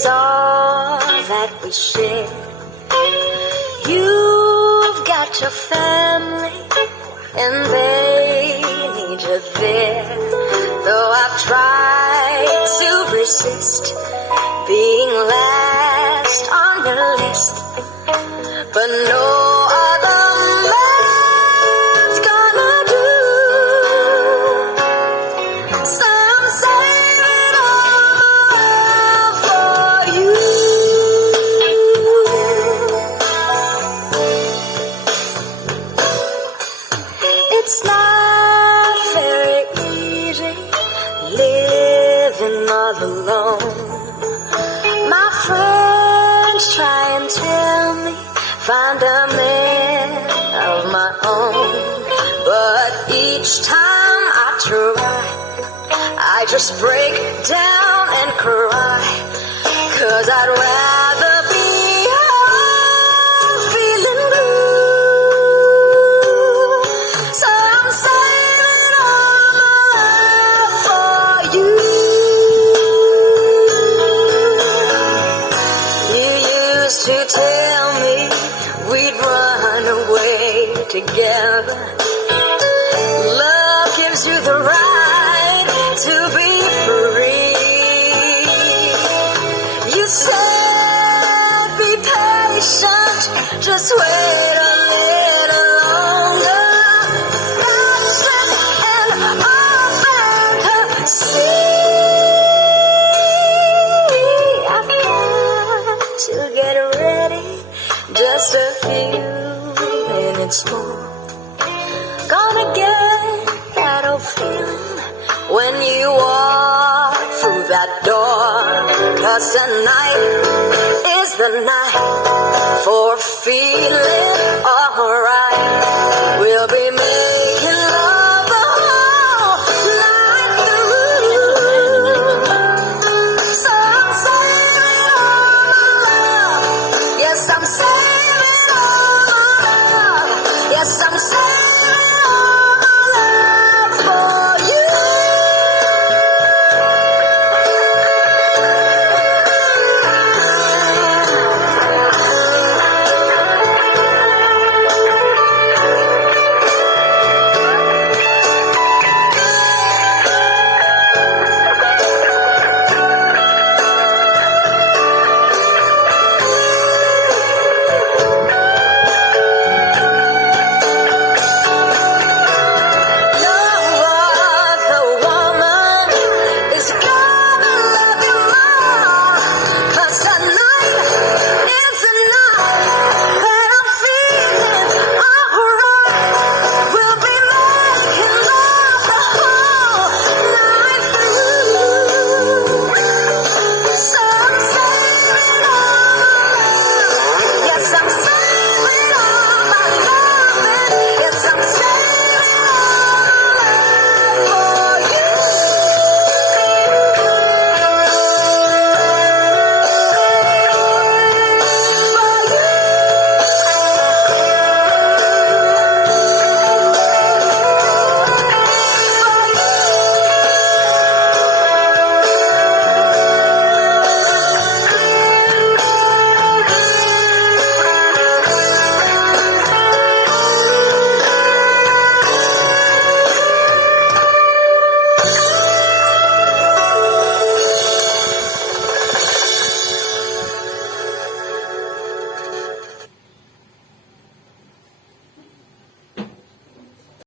is all that we share. You've got your family and they need you there. Though I've tried to resist being last on your list, but no other man's gonna do. So I'm saving all for you. It's not very easy living all alone. My friends try and tell me find a man of my own, but each time I try, I just break down and cry, 'cause I'd rather be home feeling blue. So I'm saving all my love for you. You used to tell me we'd run away together. Love gives you the right to be free. You said be patient, just wait a little longer. Patient and open to see. I've got to get ready, just a few minutes more. Gonna get that old feeling when you walk through that door, 'cause tonight is the night for feeling alright.